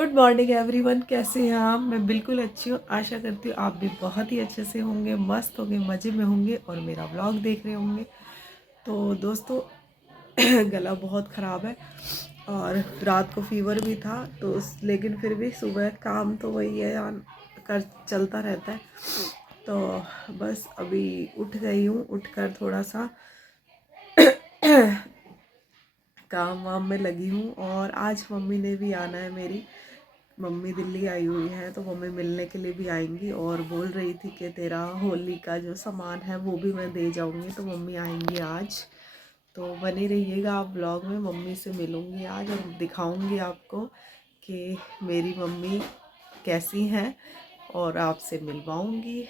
Good morning everyone, कैसे हैं आप? मैं बिल्कुल अच्छी हूँ। आशा करती हूँ आप भी बहुत ही अच्छे से होंगे, मस्त होंगे, मज़े में होंगे और मेरा व्लॉग देख रहे होंगे। तो दोस्तों गला बहुत ख़राब है और रात को फीवर भी था तो लेकिन फिर भी सुबह काम तो वही है कर चलता रहता है। तो बस अभी उठ गई हूँ, उठकर थोड़ा सा काम वाम में लगी हूँ। और आज मम्मी ने भी आना है मेरी। मम्मी दिल्ली आई हुई है तो मम्मी मिलने के लिए भी आएंगी और बोल रही थी कि तेरा होली का जो सामान है वो भी मैं दे जाऊंगी। तो मम्मी आएंगी आज, तो बने रहिएगा आप ब्लॉग में। मम्मी से मिलूंगी आज और दिखाऊंगी आपको कि मेरी मम्मी कैसी हैं और आपसे मिलवाऊंगी।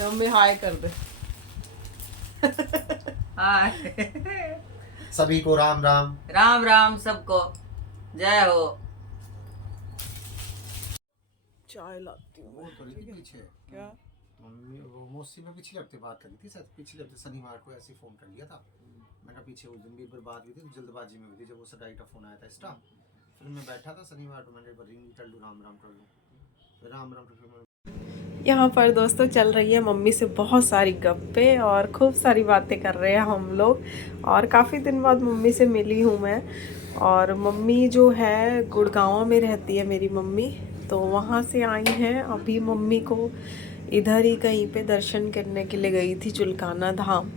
मम्मी हाय कर दे। हाय। सभी को राम राम। राम राम सबको, जय हो। चाय लाती हूँ वो मैं, थोड़ी ठीक थी है? पीछे। क्या? मम्मी वो मौसी में पिछले हफ्ते बात लगी थी, शायद पिछले हफ्ते शनिवार को ऐसे फोन कर लिया था। मैंने पीछे उस दिन भी एक बार बात हुई थी तो जल्दबाजी में हुई थी, जब वो सदाई का फोन आया था एक्स्ट्रा। फिर मैं बैठा था शनिवार को, मैंने एक बार रिंग कर लूँ, राम राम कर लूँ, फिर राम राम फिर मैं यहाँ पर दोस्तों चल रही है मम्मी से बहुत सारी गप्पे और खूब सारी बातें कर रहे हैं हम लोग। और काफ़ी दिन बाद मम्मी से मिली हूँ मैं। और मम्मी जो है गुड़गांव में रहती है मेरी मम्मी, तो वहाँ से आई हैं। अभी मम्मी को इधर ही कहीं पे दर्शन करने के लिए गई थी, चुलकाना धाम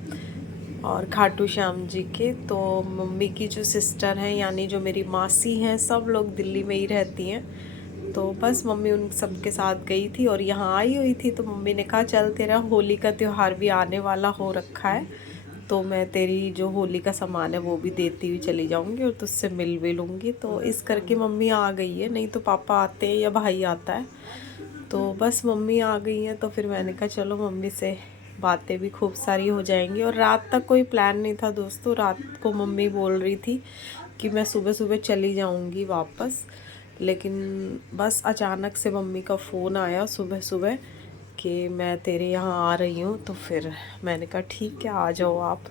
और खाटू श्याम जी के। तो मम्मी की जो सिस्टर हैं यानी जो मेरी मासी हैं, सब लोग दिल्ली में ही रहती हैं। तो बस मम्मी उन सब के साथ गई थी और यहाँ आई हुई थी। तो मम्मी ने कहा चल, तेरा होली का त्यौहार भी आने वाला हो रखा है तो मैं तेरी जो होली का सामान है वो भी देती हुई चली जाऊँगी और तुझसे मिल भी लूँगी। तो इस करके मम्मी आ गई है, नहीं तो पापा आते हैं या भाई आता है। तो बस मम्मी आ गई हैं तो फिर मैंने कहा चलो मम्मी से बातें भी खूब सारी हो जाएंगी। और रात तक कोई प्लान नहीं था दोस्तों। रात को मम्मी बोल रही थी कि मैं सुबह सुबह चली जाऊंगी वापस, लेकिन बस अचानक से मम्मी का फ़ोन आया सुबह सुबह कि मैं तेरे यहाँ आ रही हूँ। तो फिर मैंने कहा ठीक है, आ जाओ आप।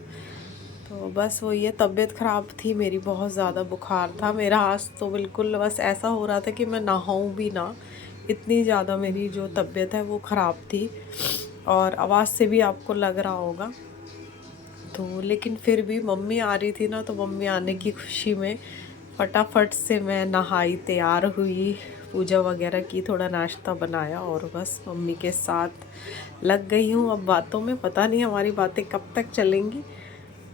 तो बस वो ये तबीयत ख़राब थी मेरी, बहुत ज़्यादा बुखार था मेरा। आज तो बिल्कुल बस ऐसा हो रहा था कि मैं नहाऊं भी ना, इतनी ज़्यादा मेरी जो तबीयत है वो ख़राब थी। और आवाज़ से भी आपको लग रहा होगा। तो लेकिन फिर भी मम्मी आ रही थी ना, तो मम्मी आने की खुशी में फटाफट से मैं नहाई, तैयार हुई, पूजा वगैरह की, थोड़ा नाश्ता बनाया और बस मम्मी के साथ लग गई हूँ अब बातों में। पता नहीं हमारी बातें कब तक चलेंगी।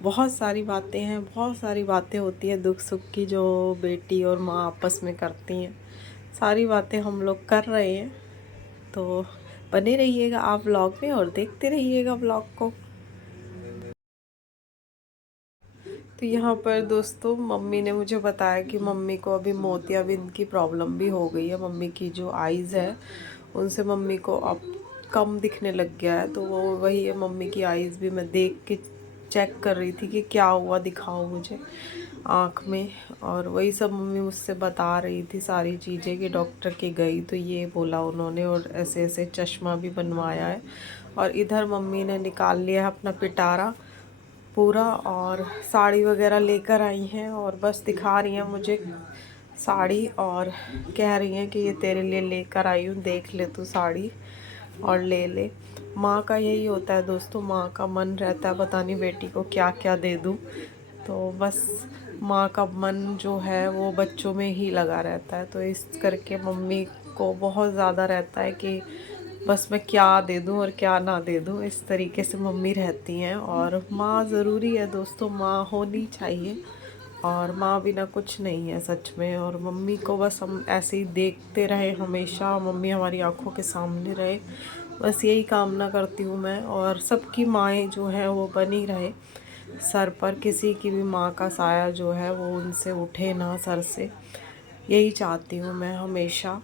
बहुत सारी बातें हैं, बहुत सारी बातें होती हैं दुख सुख की जो बेटी और माँ आपस में करती हैं। सारी बातें हम लोग कर रहे हैं। तो बने रहिएगा आप व्लॉग में और देखते रहिएगा व्लॉग को। तो यहाँ पर दोस्तों मम्मी ने मुझे बताया कि मम्मी को अभी मोतियाबिंद की प्रॉब्लम भी हो गई है। मम्मी की जो आइज़ है उनसे मम्मी को अब कम दिखने लग गया है। तो वो वही है, मम्मी की आइज़ भी मैं देख के चेक कर रही थी कि क्या हुआ, दिखाओ मुझे आँख में। और वही सब मम्मी मुझसे बता रही थी सारी चीज़ें कि डॉक्टर के गई तो ये बोला उन्होंने और ऐसे ऐसे चश्मा भी बनवाया है। और इधर मम्मी ने निकाल लिया है अपना पिटारा पूरा और साड़ी वगैरह लेकर आई हैं और बस दिखा रही हैं मुझे साड़ी और कह रही हैं कि ये तेरे लिए लेकर आई हूँ, देख ले तू साड़ी और ले ले। माँ का यही होता है दोस्तों, माँ का मन रहता है पता नहीं बेटी को क्या क्या दे दूँ। तो बस माँ का मन जो है वो बच्चों में ही लगा रहता है। तो इस करके मम्मी को बहुत ज़्यादा रहता है कि बस मैं क्या दे दूँ और क्या ना दे दूँ, इस तरीके से मम्मी रहती हैं। और माँ ज़रूरी है दोस्तों, माँ होनी चाहिए और माँ बिना कुछ नहीं है सच में। और मम्मी को बस हम ऐसे ही देखते रहे हमेशा, मम्मी हमारी आंखों के सामने रहे, बस यही कामना करती हूँ मैं। और सबकी माएँ जो हैं वो बनी रहे सर पर, किसी की भी माँ का साया जो है वो उनसे उठे ना सर से, यही चाहती हूँ मैं हमेशा।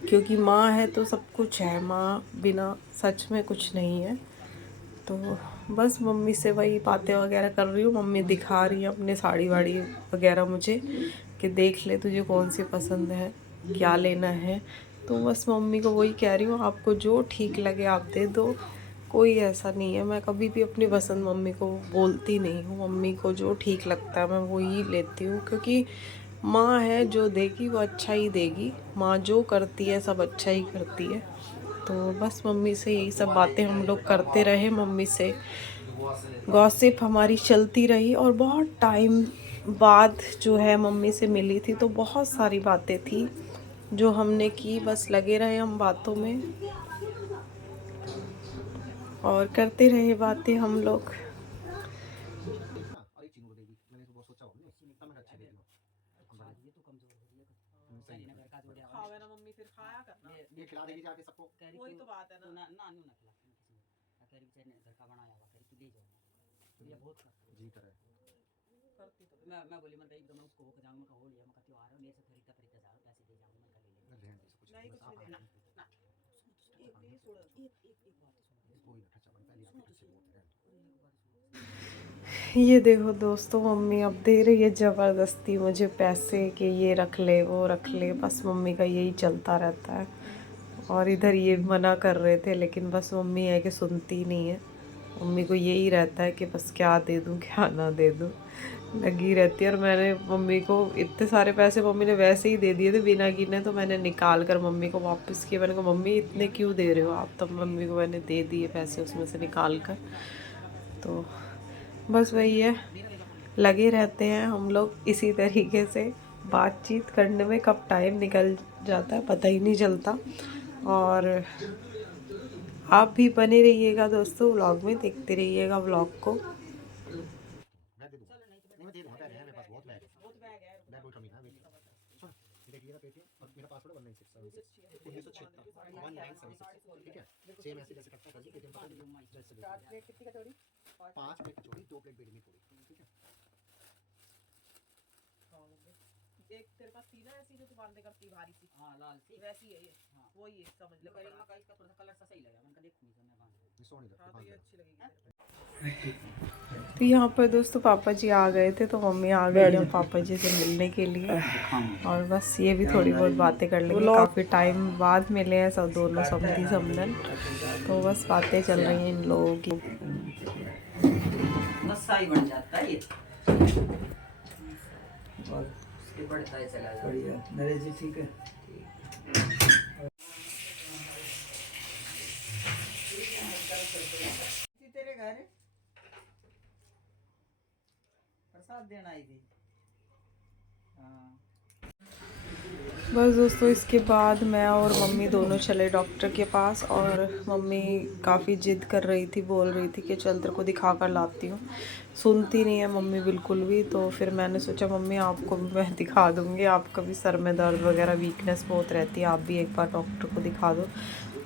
क्योंकि माँ है तो सब कुछ है, माँ बिना सच में कुछ नहीं है। तो बस मम्मी से वही बातें वगैरह कर रही हूँ। मम्मी दिखा रही है अपने साड़ी वाड़ी वगैरह मुझे कि देख ले तुझे कौन सी पसंद है, क्या लेना है। तो बस मम्मी को वही कह रही हूँ, आपको जो ठीक लगे आप दे दो, कोई ऐसा नहीं है, मैं कभी भी अपनी पसंद मम्मी को बोलती नहीं हूँ। मम्मी को जो ठीक लगता है मैं वो ही लेती हूँ, क्योंकि माँ है, जो देगी वो अच्छा ही देगी। माँ जो करती है सब अच्छा ही करती है। तो बस मम्मी से यही सब बातें हम लोग करते रहे, मम्मी से गॉसिप हमारी चलती रही। और बहुत टाइम बाद जो है मम्मी से मिली थी, तो बहुत सारी बातें थी जो हमने की। बस लगे रहे हम बातों में और करते रहे बातें हम लोग। और एक चीज वो देगी, मैंने तो बहुत सोचा होगा नहीं, तब मैं अच्छा दे दूंगा। ये तो कमजोर हो गई है, सही नगर का जोड़िया खावे ना मम्मी, फिर खाया करना। ये खिला देगी जाके सबको। वही तो बात है ना। ना ना ना खिला किसी को कह रही बेचारे ने घर का बनाया हुआ कह रही तू ले जाओ ये बहुत करती जी करे करती तो मैं बोली मैं एकदम उसको होकर जाऊंगा मैं हो लिया मैं कहती आ रहा हूं मेरे से खरीदता खरीदता जा पैसे दे जाऊंगा मैं ले ले रहने दे सब कुछ नहीं, बस कुछ आप नहीं आना देना। ना एक प्लीज छोड़ो। एक बात सुन कोई ना खर्चा पहले आप खर्चे बहुत है। ये देखो दोस्तों, मम्मी अब दे रही है ज़बरदस्ती मुझे पैसे कि ये रख ले वो रख ले। बस मम्मी का यही चलता रहता है। और इधर ये मना कर रहे थे, लेकिन बस मम्मी है कि सुनती नहीं है। मम्मी को यही रहता है कि बस क्या दे दूँ क्या ना दे दूँ, लगी रहती है। और मैंने मम्मी को इतने सारे पैसे मम्मी ने वैसे ही दे दिए थे बिना गिने, तो मैंने निकाल कर मम्मी को वापस किए। मैंने कहा मम्मी इतने क्यों दे रहे हो आप, तब मम्मी को मैंने दे दिए पैसे उसमें से निकाल कर। तो बस वही है, लगे रहते हैं हम लोग इसी तरीके से बातचीत करने में। कब टाइम निकल जाता है पता ही नहीं चलता। और आप भी बने रहिएगा दोस्तों व्लॉग में, देखते रहिएगा व्लॉग को। मैं दे दूंगा नहीं मैं दे दूंगा बैग है मेरे पास बहुत बैग है बैग कोई कमी ना वेट सुन ये देखिए मेरा पेटीएम और मेरा पासवर्ड है 1976 ठीक है सेम ऐसे जैसे करता है पेटीएम पर जैसे प्लेट कितनी कचौड़ी? 5 प्लेट कचौड़ी 2 प्लेट बेडमी पूरी ठीक है। एक तेरे पास थी ना ऐसी जो तू बांधे करती भारी सी, हां लाल सी वैसी है ये। हाँ। वो ये समझ लो। करीब में इसका थोड़ा सा कलर सा सही लगा मैंने देखूंगी तो मैं बांध ये सोनी हाँ तो ये अच्छी लगेगी तेरे दूंगा तो यहाँ पर दोस्तों पापा जी आ गए थे, तो मम्मी आ गई है पापा जी से मिलने के लिए। और बस ये भी थोड़ी बहुत बातें कर लेंगे, काफ़ी टाइम बाद मिले हैं सब दोनों समधी समधन। तो बस बातें चल रही हैं इन लोगों की। बस सही बन जाता है ये उसके बढ़ता है चला जाता बढ़िया नरेश जी ठीक है तेरे घर प्रसाद देना आई थी हाँ बस दोस्तों इसके बाद मैं और मम्मी दोनों चले डॉक्टर के पास। और मम्मी काफ़ी जिद कर रही थी, बोल रही थी कि चल तेरे को दिखा कर लाती हूँ। सुनती नहीं है मम्मी बिल्कुल भी। तो फिर मैंने सोचा मम्मी आपको भी मैं दिखा दूँगी, आपका भी सर में दर्द वगैरह वीकनेस बहुत रहती है, आप भी एक बार डॉक्टर को दिखा दो।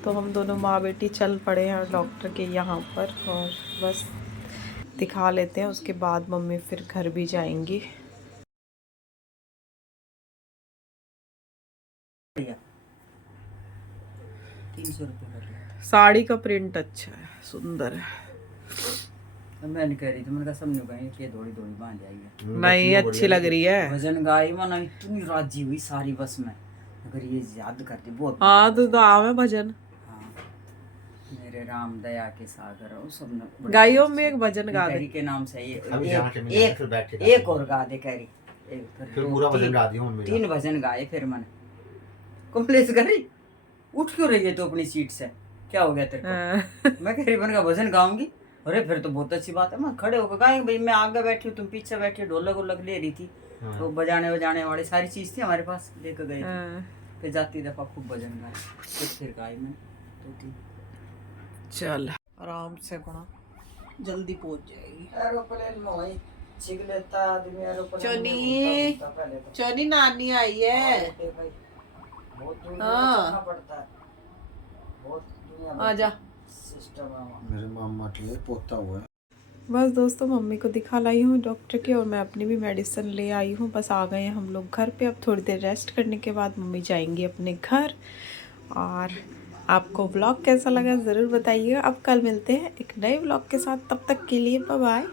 तो हम दोनों माँ बेटी चल पड़े हैं डॉक्टर के यहाँ पर, और बस दिखा लेते हैं। उसके बाद मम्मी फिर घर भी जाएंगी। 300 रुपये कर लिया साड़ी का प्रिंट अच्छा है, सुंदर है। मैं नहीं कह रही थी मैंने कहा सबने कहीं कि थोड़ी थोड़ी बांध जाएगी नहीं अच्छी लग रही है। भजन गाई माना इतनी राजी हुई सारी बस में अगर ये याद करती बहुत हाँ तो आवे भजन हाँ मेरे राम दया के सागर और सब ने गाइयों में एक भजन गा दे। करी के नाम से अभी ये जाके मिलेंगे, एक फिर बैठ के एक और गा दे करी फिर पूरा भजन गा दिया उनमें 3 भजन गाए फिर मैंने कम्प्लेस करी उठ क्यों रही है तो अपनी सीट से क्या हो गया तेरे को मैं कह रही बन का भजन गाऊंगी अरे फिर तो बहुत अच्छी बात है मैं खड़े होकर गाएंगे भाई मैं आगे बैठी हूँ तुम पीछे बैठी ढोलक वोलक ले रही थी तो बजाने वाली सारी चीज थी हमारे पास लेकर गए थे फिर जाती दफा खूब भजन गाए फिर गाई मैं 2-3 चल आराम से बना, जल्दी पहुंच जाएगी। एरोप्लेन में वही छिग लेता है आदमी एरोप्लेन चनी चनी नानी आई है। बहुत दूर हाँ। जाना पड़ता है बहुत दुनिया आजा। सिस्टम है मेरे मामा के पोता हुआ है। बस दोस्तों मम्मी को दिखा लाई हूँ डॉक्टर के, और मैं अपनी भी मेडिसिन ले आई हूँ। बस आ गए हैं हम लोग घर पे। अब थोड़ी देर रेस्ट करने के बाद मम्मी जाएंगी अपने घर। और आपको व्लॉग कैसा लगा ज़रूर बताइए। अब कल मिलते हैं एक नए व्लॉग के साथ, तब तक के लिए बाय बाय।